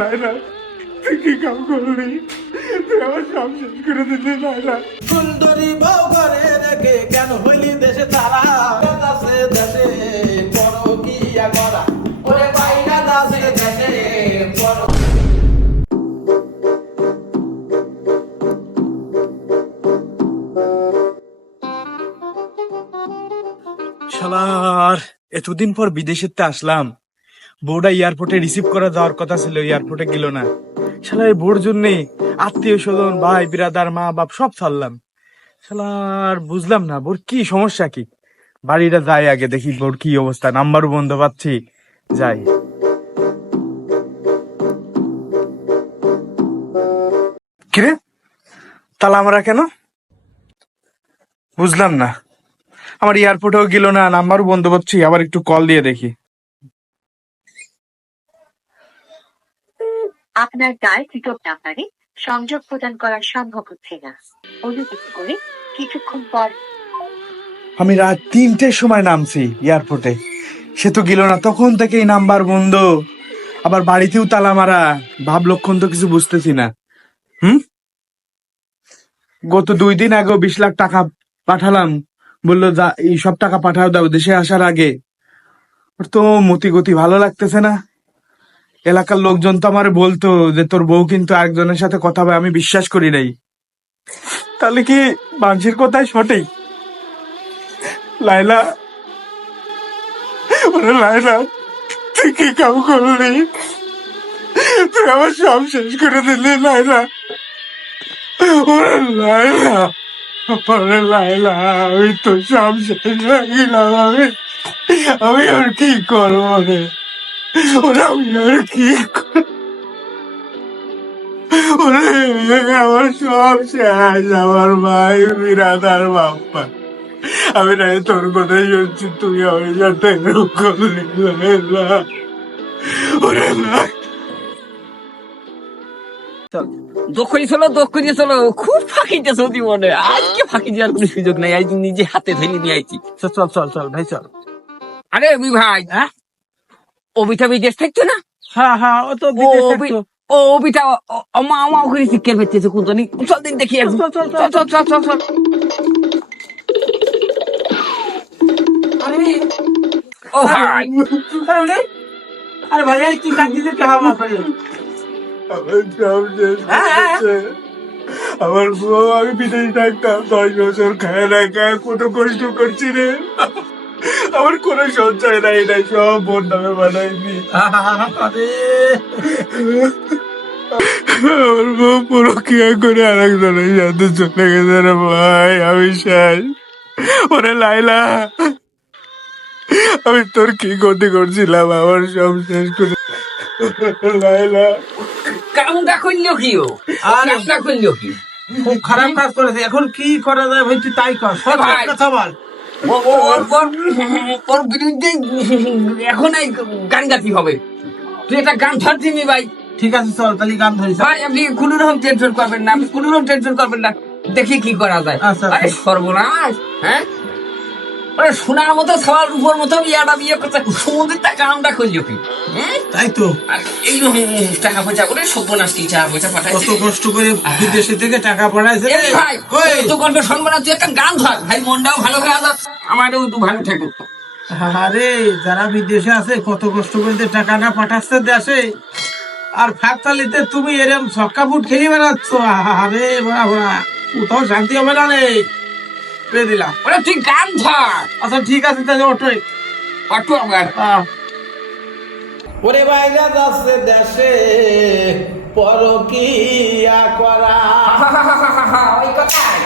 লাইলা তুই কি কাম করলি? তুই আমার সব শেষ করে দিলি লাইলা। সুন্দরী বউ ঘরে রেখে কেন হইলি দেশে তারা আছে দেশে পরকিয়া করা ওরে বাইরা আছে দেশে পর শালার এতদিন পর বিদেশেতে আসলাম, বউটা এয়ারপোর্টে রিসিভ করে যাওয়ার কথা ছিল, এয়ারপোর্টে গেল না। শালা এই বউর জন্যে আত্মীয় স্বজন ভাই বিরাদার মা বাপ সব ছাড়লাম। শালার বুঝলাম না বউর কি সমস্যা কি। বাড়িটা যাই আগে দেখি বউর কি অবস্থা, নাম্বারও বন্ধ পাচ্ছি। যাই। কিরে তালা আমরা কেন বুঝলাম না। আমার এয়ারপোর্টেও গেল না, নাম্বারও বন্ধ পাচ্ছি। আবার একটু কল দিয়ে দেখি। আপনার ডায়ালকৃত নাম্বারে সংযোগ প্রদান করা সম্ভব হচ্ছে না। অনুগ্রহ করে কিছুক্ষণ পর। আমি রাত 3টের সময় নামছি এয়ারপোর্টে, সে তো গেল না। তখন থেকেই নাম্বার বন্ধ, আবার বাড়িতেও তালা মারা। ভাব লক্ষণ তো কিছু বুঝতেছি না। গত 2 দিন আগেও 20 লাখ টাকা পাঠালাম, বললো যা এই সব টাকা পাঠাও দাও দেশে আসার আগে। ওর তো মতি গতি ভালো লাগতেছে না। এলাকার লোকজন তো আমার বলতো যে তোর বউ কিন্তু একজনের সাথে কথা বলে, আমি বিশ্বাস করি নাই। তাহলে কি বাঞ্ছির কথাই সঠিক? লাইলা, ওরে লাইলা তুই কি কাম করলি? তুই আমার সব শেষ করে দিলি লাইলা। ওরে লাইলা, ওরে লাইলা, আমি তো সব শেষ হয়ে গেলাম। আমি আর কি করবো রে? ওরে আমি আর কি ওরে, আমার সব শেষ। আমার ভাই বিরাদার বাপ্পা, আমি না তোর কথাই শুনছি, তুই আমার সাথে এরকম করলি লাইলা। ওরে লাইলা, দক্ষিণে চলো দক্ষিণে চলো, খুব ফাঁকি দিয়েছ জীবনে। আজকে ফাঁকি দেওয়ার কোনো সুযোগ নাই, আজ নিজে হাতে ধরে নিয়ে আইছি। চল চল চল ভাই চল। আরে অভি ভাই, হ্যাঁ অবিটা বিদেশ থাকতো না? হ্যাঁ হ্যাঁ, ও তো ও অবিটা মা মা ওখানে শিক্ষা পেতেছে কুন্তনি। চল দিন দেখি একদম। চল চল চল চল চল চল। ও ভাই, আরে ভাই কি কাজ দিতে হবে আপনাদের? আমার সব শেষ করেছে। আমার বউ, আমি বিদেশ থাকতাম 10 বছর, খায় না খায় কত কষ্ট করছি রে। আমার কোনো সঞ্চয় নাই, নাই সব বোন নামে বানাইনি। আমার বউ পরকিয়া করে আরেকজনের সাথে চলে গেছে রে ভাই, আমি শেষ। ওরে লাইলা, আমি তোর কি ক্ষতি করছিলাম? আমার সব শেষ করে লাইলা। কামটা করলো কি? ও কামটা করলো কি? খুব খারাপ কাজ করেছে। এখন কি করা যায় ভাই, তুই তাই কর, সব কথা বল। ওর বিরুদ্ধে এখন এই গান গাতি হবে। তুই একটা গান ধর দিবি ভাই। ঠিক আছে চল তাহলে গান ধরিস। ভাই আপনি কোন রকম টেনশন করবেন না, আপনি কোন রকম টেনশন করবেন না, দেখি কি করা যায়। আচ্ছা। আরে সর্বনাশ, হ্যাঁ ওরে সোনার মতো সবার উপর মতো বিয়াটা বিয়ে করতে সমুদ্রের টাকা আমরা খুঁজছি কি? তাই তো, আর এই টাকা পয়সা করে সর্বনাশ কি টাকা পয়সা পাঠাইছে। কত কষ্ট করে বিদেশে থেকে টাকা পাঠাইছে রে ভাই। তো গল্প শুনবো না, তুই একটা গান ধর ভাই, মনটাও ভালো হয়ে যাচ্ছে, আমারও একটু ভালো থাকুক। আরে যারা বিদেশে আছে কত কষ্ট করে যে টাকা না পাঠাচ্ছে দেশে, আর ফাঁকতালিতে তুমি এরকম ছক্কা ফুট খেয়ে বেড়াচ্ছ। আরে বাবা, কোথাও শান্তি হবে না রে। পেয়ে দিলাম। ওরে তুই গান ধর। আচ্ছা ঠিক আছে তাহলে ওটাই অটো আবার ওরে বাইরে যাচ্ছে দেশে পরকিয়া করা। ওই কথাই।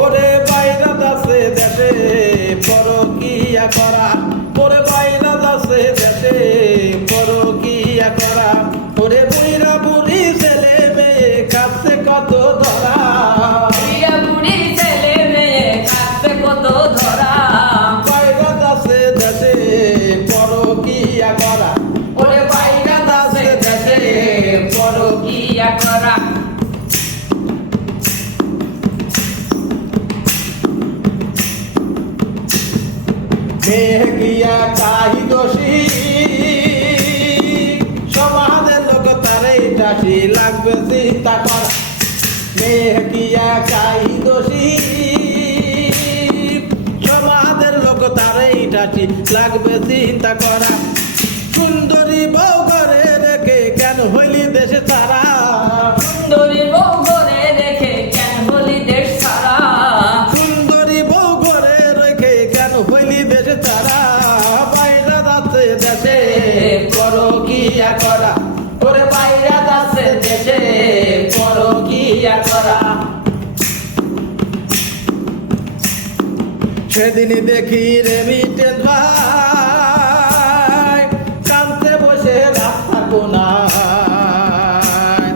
ওরে বাইরে যাচ্ছে দেশে পরকিয়া করা। ওরে বাইরে যাচ্ছে দেশে পরকিয়া করা। ওরে বুড়া বুড়ি ছেলে মেয়ে কাছে কত ধরা। বুড়া বুড়ি ছেলে মেয়ে কাছে কত ধরা। বাইরে যাচ্ছে দেশে পরকিয়া করা। ওরে বাইরে যাচ্ছে দেশে পরকিয়া করা। মেয়ে গিয়া কাহি দোষী আসি লাগবে চিন্তা করা মেয়ে কি একাই দোষী সমাজের লোক তারাই টাসি লাগবে চিন্তা করা সুন্দরী বউ ঘরে রেখে কেন হইলি দেশে তারা সুন্দরী বউ ঘরে রেখে কেন হলি দেশ সারা সুন্দরী বউ ঘরে রেখে কেন হইলি দেশে তারা বাইরে যাচ্ছে দেশে পরকিয়া করা ওরে বাইরে যাচ্ছে দেশে পরকিয়া করা সেদিন দেখি রেমিটেন্স ভাই কাঁদতে বসে রাস্তা কোনায়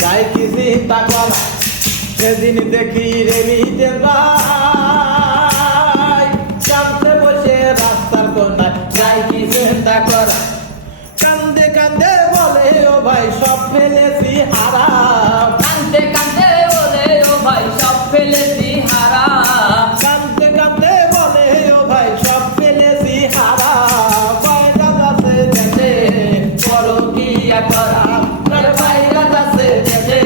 যাই কি চিন্তা করা সেদিন দেখি রেমিটেন্স ভাই কাঁদতে বসে রাস্তার কোনায় যাই কি চিন্তা করা কান্দে কান্দে বলে ও ভাই সব ফেলেছি হারাম কান্দে কান্দে বলে ও ভাই সব ফেলেছি হারা কান্দে কান্দে বলে ও ভাই সব ফেলেছি হারাম বাইরা যাচ্ছে দেশে পরকিয়া করা ওরে বাইরে যাচ্ছে দেশে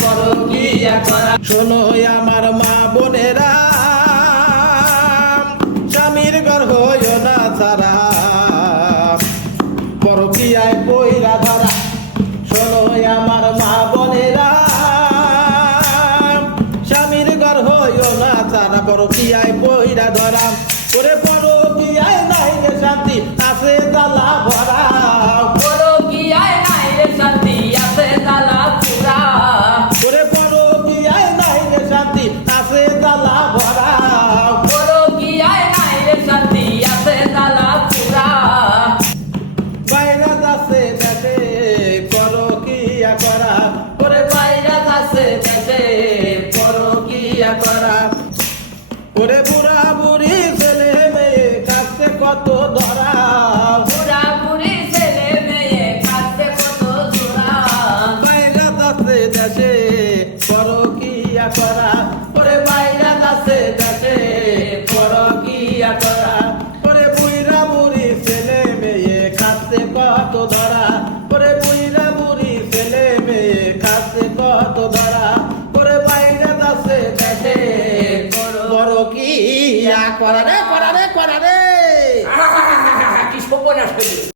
পরকিয়া করা শোনো আমার মা বোনেরা স্বামীর ঘর হইও না ছাড়া পরকিয়ায় পইরা ধরা শোনো আমার মা বোনেরা স্বামীর ঘর হইও না ছাড়া পরকিয়ায় পইরা ধরা ওরে পরকিয়ায় নাই রে শান্তি আছে জ্বালা ভরা পরকিয়ায় নাই রে শান্তি আছে জ্বালা পুরা ওরে পরকিয়ায় নাই রে শান্তি আছে জ্বালা ভরা পরকিয়ায় নাই রে শান্তি আছে জ্বালা পুরা বাইরা যাচ্ছে দেশে পরকিয়া করা ওরে বাইরে যাচ্ছে দেশে পরকিয়া করা ওরে বুড়া বুড়ি ছেলে মেয়ে কাছে কত ধরা বুড়া বুড়ি ছেলে মেয়ে কাছে কত জোড়া বাইরা যাচ্ছে দেশে পরকিয়া করা ওরে বাইরে যাচ্ছে দেশে পরকিয়া করা ওরে বুড়া বুড়ি ছেলে মেয়ে কাছে কত ধরা ওরে বুড়া বুড়ি ছেলে মেয়ে কাছে কত